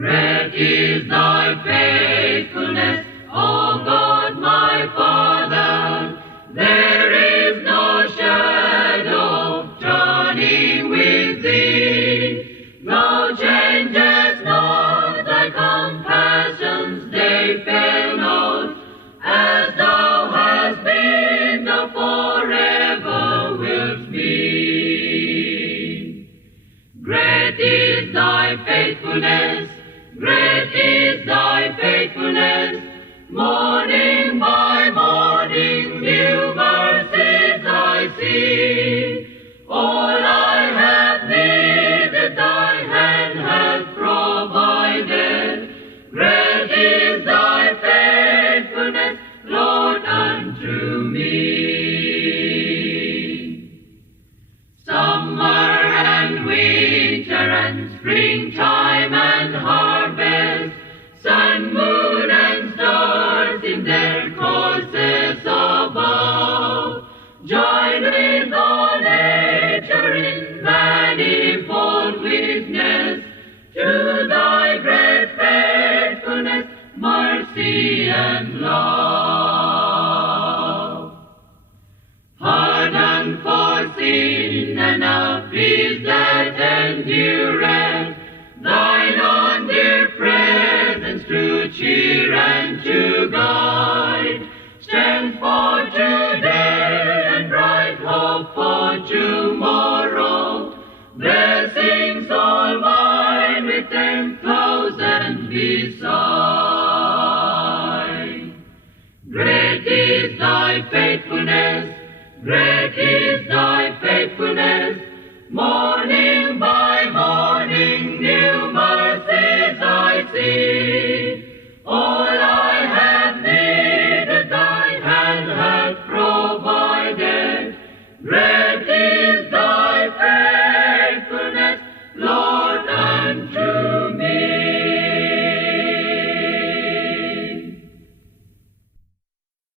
Great is thy faithfulness, O God my Father. There is no shadow turning with thee. Thou changest not, thy compassions they fail not. As thou hast been, thou forever wilt be. Great is thy faithfulness, great is thy faithfulness. Morning by morning new mercies I see. All I have needed thy hand hath provided. Great is thy faithfulness, Lord, unto me. Summer and winter and springtime and harvest, sun, moon, and stars in their courses above, join with all nature in manifold witness to thy great faithfulness, mercy, and love. Pardon for sin and a peace that endureth, thine own dear presence to cheer and to guide, strength for today and bright hope for tomorrow, blessings all mine with 10,000 beside. Great is thy faithfulness, great is thy faithfulness, morning